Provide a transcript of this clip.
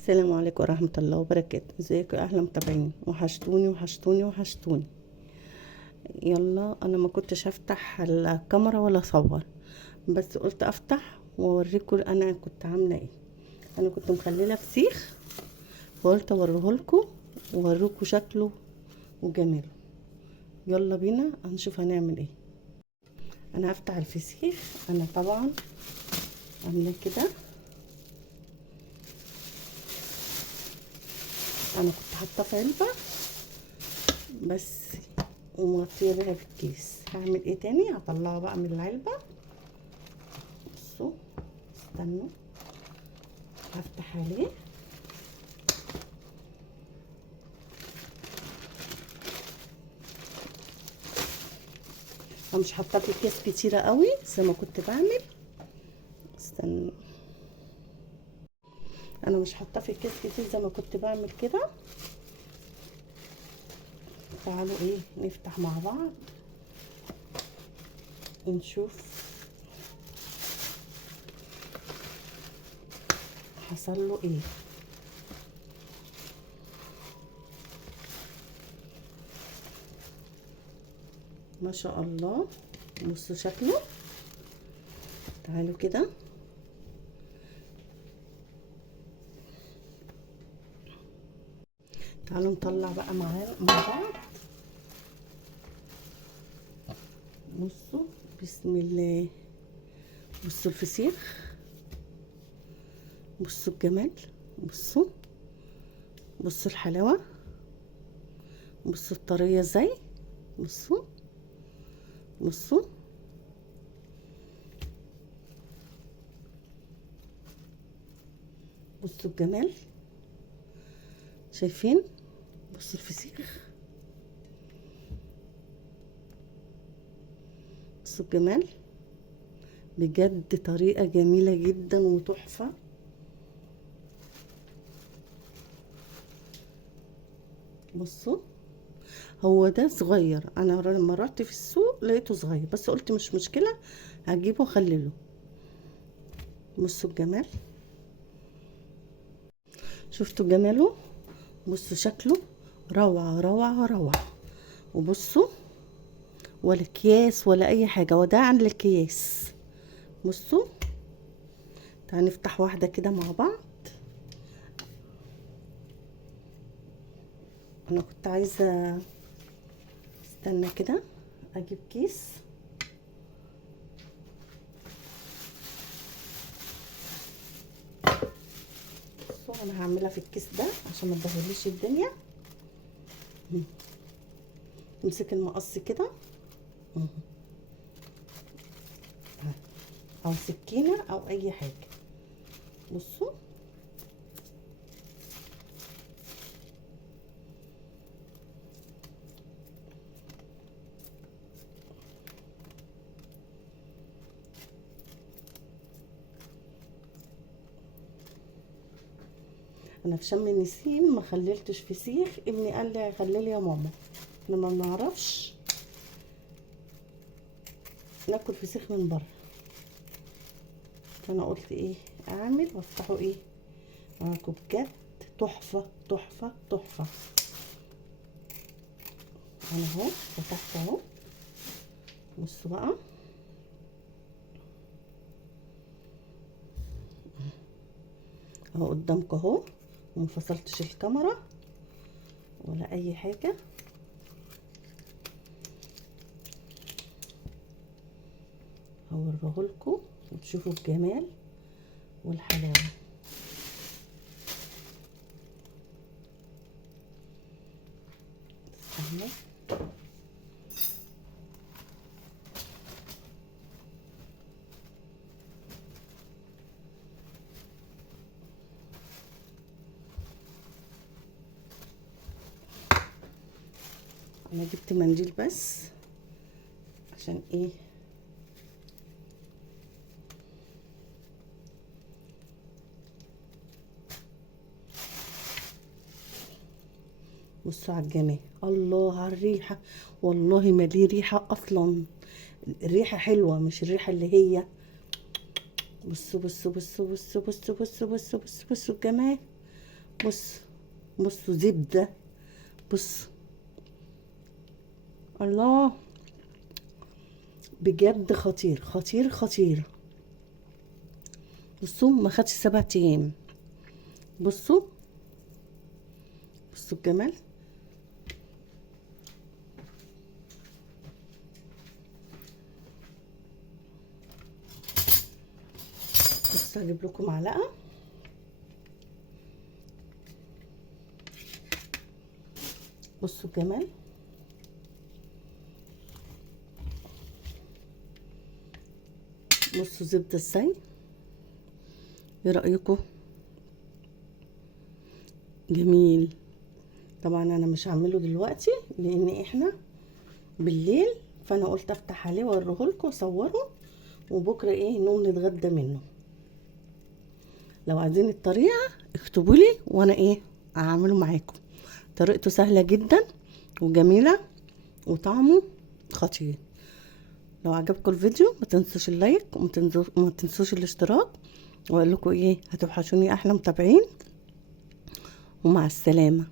السلام عليكم ورحمة الله وبركاته. ازيكم يا اهلا متابعين؟ وحشتوني وحشتوني وحشتوني. يلا، انا ما كنتش هفتح الكاميرا ولا اصور، بس قلت افتح واوريكم انا كنت عاملة ايه. انا كنت مخلله فسيخ، وقلت اوريهولكم واوريكم شكله وجماله. يلا بينا هنشوف هنعمل ايه. انا هفتح الفسيخ. انا طبعا عاملاه كده. انا كنت حاطه في علبه بس ومغطيه بيها بالكيس. هعمل ايه تاني؟ هطلعه بقى من العلبه. بصوا، استنوا، هفتح عليه. انا مش حاطاه في اكياس كتيره قوي زي ما كنت بعمل. استنوا، انا مش حاطاه في اكياس كتير زي ما كنت بعمل كده. تعالوا ايه نفتح مع بعض ونشوف حصل له ايه. ما شاء الله، بصوا شكله. تعالوا كده، تعالوا نطلع بقى مع بعض. بصوا، بسم الله. بصوا الفسيخ، بصوا الجمال، بصوا، بصوا الحلاوة، بصوا الطرية ازاي، بصوا، بصوا. بصوا الجمال، شايفين؟ بصوا الفسيخ، بصوا الجمال. بجد طريقة جميلة جدا وتحفة. بصوا، هو ده صغير. انا لما رحت في السوق لقيته صغير، بس قلت مش مشكلة، هجيبه واخلله. بصوا الجمال، شفتوا جماله؟ بصوا شكله، روعة روعة روعة. وبصوا، ولا اكياس ولا اي حاجة، وداعا للكياس. بصوا، تعالوا نفتح واحدة كده مع بعض. انا كنت عايزة، استنى كده اجيب كيس. بصوا، انا هعملها في الكيس ده عشان ما تبهدلش الدنيا. نمسك المقص كده، او سكينة او اي حاجة. بصوا، انا في شم النسيم ما خللتش فسيخ. ابني قال لي خلي لي يا ماما، احنا ما بنعرفش ناكل فسيخ من بره. فانا قلت ايه اعمل وافتحه ايه معاكم. بجد تحفه تحفه تحفه. انا اهو فتحت اهو. بصوا بقى، اهو قدامكم اهو، ومفصلتش الكاميرا ولا اي حاجه. هوريهولكم وتشوفوا الجمال والحلاوه. استنوا، انا جبت منديل بس عشان ايه. بصوا على الجمال، الله على الريحه. والله ما ليه ريحه اصلا. الريحه حلوه، مش الريحه اللي هي. بصوا بصوا بصوا بصوا بصوا بصوا بصوا بصوا بصوا الجمال. بصوا زبدة، بص الله، بجد خطير خطير خطير. بصوا ما خدش 7 ايام. بصوا الجمال. بص هجيب لكم معلقه. بصوا الجمال. بصوا زبده ازاي، ايه رايكم؟ جميل. طبعا انا مش هعمله دلوقتي لان احنا بالليل، فانا قلت افتح عليه واوريهولكم واصوره، وبكره ايه نقوم نتغدى منه. لو عايزين الطريقه اكتبوا لي وانا ايه هعمله معاكم. طريقته سهله جدا وجميله وطعمه خطير. لو عجبكم الفيديو ما تنسوش اللايك وما تنسوش الاشتراك، واقول لكم ايه هتوحشوني احلى متابعين، ومع السلامه.